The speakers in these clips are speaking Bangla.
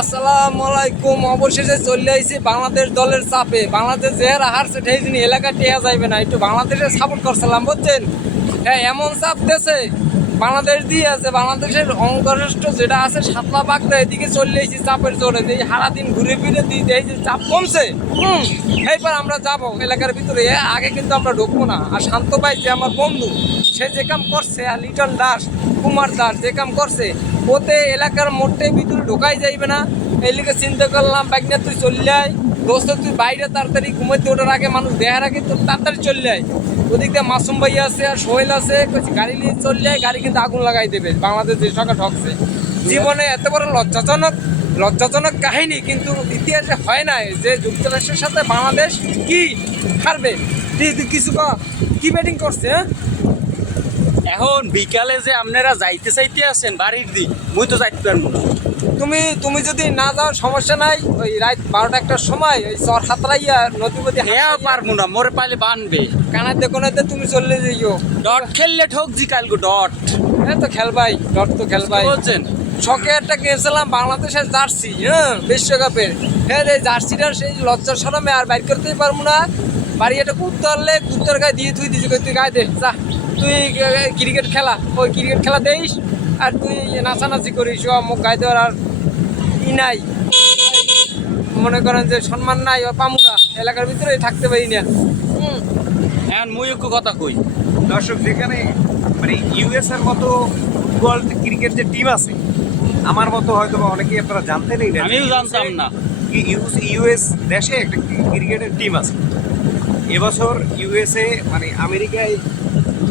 আসসালামু আলাইকুম অবশেষে চলে আইছি বাংলাদেশ দলের চাপে। বাংলাদেশ যে হারছে, সেই দিন এলাকা টেয়া যাইবে না। একটু বাংলাদেশে সাপোর্ট করছিলাম, বুঝছেন? হ্যাঁ এমন চাপ দেশে বাংলাদেশ দিয়ে আছে বাংলাদেশের অঙ্গরাষ্ট্র যেটা আছে, সাতলা বাগদা, এদিকে চলে এসেছি চাপের জোরে। এই সারাদিন ঘুরে ফিরে দিয়ে যে চাপ কমছে, হুম, এইবার আমরা যাব। এলাকার ভিতরে আগে কিন্তু আমরা ঢুকবো না। আর শান্ত ভাই যে আমার বন্ধু, সে যে কাম করছে, আর লিটন দাস, কুমার দাস যে কাম করছে ওতে এলাকার মোটে ভিতরে ঢোকাই যাইবে না। এই লিগে চিন্তা করলাম বাইকনা তুই চললে আয়। দোস্ত, তুই বাইরে তাড়াতাড়ি ঘুমাইতে ওঠার আগে মানুষ দেখার আগে তোর তাড়াতাড়ি আয়। ওদিক দিয়ে মাসুম ভাই আছে আর সোহেল আছে গাড়ি নিয়ে চললে গাড়ি কিন্তু আগুন লাগাই দেবে। বাংলাদেশ যে সঙ্গে ঠকছে জীবনে এত বড় লজ্জাজনক লজ্জাজনক কাহিনী কিন্তু ইতিহাসে হয় নাই যে যুক্তরাষ্ট্রের সাথে বাংলাদেশ কি হারবে। কিছু কি ব্যাটিং করছে হ্যাঁ? এখন বিকালে যে আপনারা যাইতে চাইতে আছেন বাড়ির দিক মুই তো যাইতে পারব না। তুমি তুমি যদি না যাও সমস্যা নাই ওই রাত বারোটা একটার সময় ওই চর হাতরাইয়া নদীপতি হ্যাঁ পারব না মোরে পাইলে বানবে। কানাতে কোনাতে তুমি চলে যাইও। ডট খেললে ঠক জি কালগো ডট। হ্যাঁ তো খেলবাই ডট তো খেলবাই বলছেন শখে একটা কিনেছিলাম বাংলাদেশের জার্সি হ্যাঁ বিশ্বকাপের। হ্যাঁ এই জার্সিটা সেই লজ্জার সরমে আর বাইর করতেই পারব না। বাড়ি একটা কুত্তে হলে কুত্তার গায়ে দিয়ে তুই দিছি কই তুই গায়ে দে যা। তুই ক্রিকেট খেলা ওই ক্রিকেট খেলা দেইস আর তুই নাচানাচি করিস ও মুখ গায়ে দেওয়ার আর ই নাই। মনে করেন যে সম্মান নাই ও পামু না এলাকার ভিতরে থাকতে পারি না। হুম। এখন মুই একটু কথা কই। দর্শক যেখানে মানে ইউএস এর মতো ফুটবল ক্রিকেট যে টিম আছে আমার মতো হয়তো বা অনেকেই আপনারা জানতেনই না আমিও জানতাম না। ইউএস দেশে একটা ক্রিকেটের টিম আছে। এবছর ইউএসএ মানে আমেরিকায়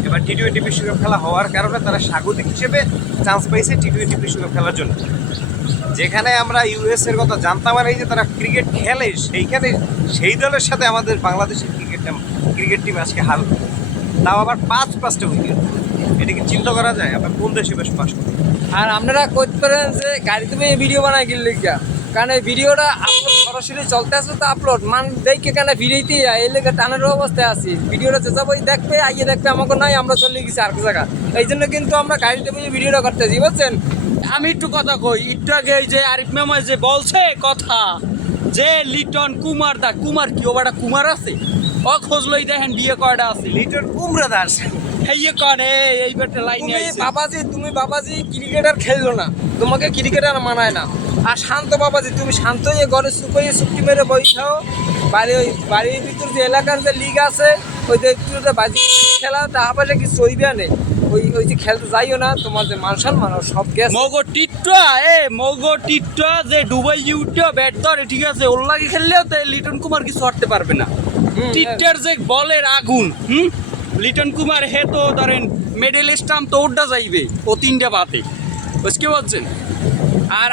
এবার টি টোয়েন্টি বিশ্বকাপ খেলা হওয়ার কারণে তারা স্বাগতিক হিসেবে চান্স পাইছে টি টোয়েন্টি বিশ্বকাপ খেলার জন্য। যেখানে আমরা ইউএস এর কথা জানতাম আর এই যে তারা ক্রিকেট খেলে, সেইখানে সেই দলের সাথে আমাদের বাংলাদেশের ক্রিকেট ক্রিকেট টিম আজকে হাল। তাও আবার পাঁচ পাঁচটা উইকেট এটা কি চিন্তা করা যায়, আমরা কোন দেশে বসবাস করি? আর আপনারা করতে পারেন যে গাড়িতে বই ভিডিও বানাই গেলে কারণ এই ভিডিওটা আপলোড সরাসরি চলতে আসবে তো আপলোড মান দেখে কেন ভিডিওতে এই লেগে টানের অবস্থায় আছি। ভিডিওটা যে যাব দেখবে, আইয়ে দেখবে, আমাকে নাই, আমরা চলে গেছি আর জায়গা এই জন্য কিন্তু আমরা গাড়িতে বুঝে ভিডিওটা করতেছি, বুঝছেন? আমি একটু কথা কই, একটু আগে এই যে আরিফ মেমাই যে বলছে কথা, যে লিটন কুমার দা, কুমার কি ও ওবাটা কুমার আছে? ও খোঁজ লই দেখেন বিয়ে কয়টা আছে। লিটন কুমড়া দাস হেইয়ে কনে এইবারটা লাইনে তুমি আইছে। বাবাজি তুমি বাবাজি ক্রিকেটার খেললো না। তোমাকে ক্রিকেটার মানায় না। আর শান্ত বাবাজি তুমি শান্ত হয়ে ঘরে শুকিয়ে চুক্তি মেরে বই খাও বাড়ি ওই বাড়ির ভিতর যে এলাকার যে লিগ আছে ওই যে বাজি খেলা তা পাশে কি চইবে নেই ওই ওই যে খেলতে যাইও না তোমার যে মান সম্মান সব গেছে। মগো টিট্টা এ মগো টিট্টা যে ডুবাই ইউটিও ব্যাট ধরে ঠিক আছে? ওর লাগে খেললেও তো লিটন কুমার কিছু হতে পারবে না। হুম, টিট্টার যে বলের আগুন হুম? লিটন কুমার হে তো ধরেন মেডেল স্টাম্প তো ওটা যাইবে ও তিনটা বাতে। বুঝতে পারছেন? আর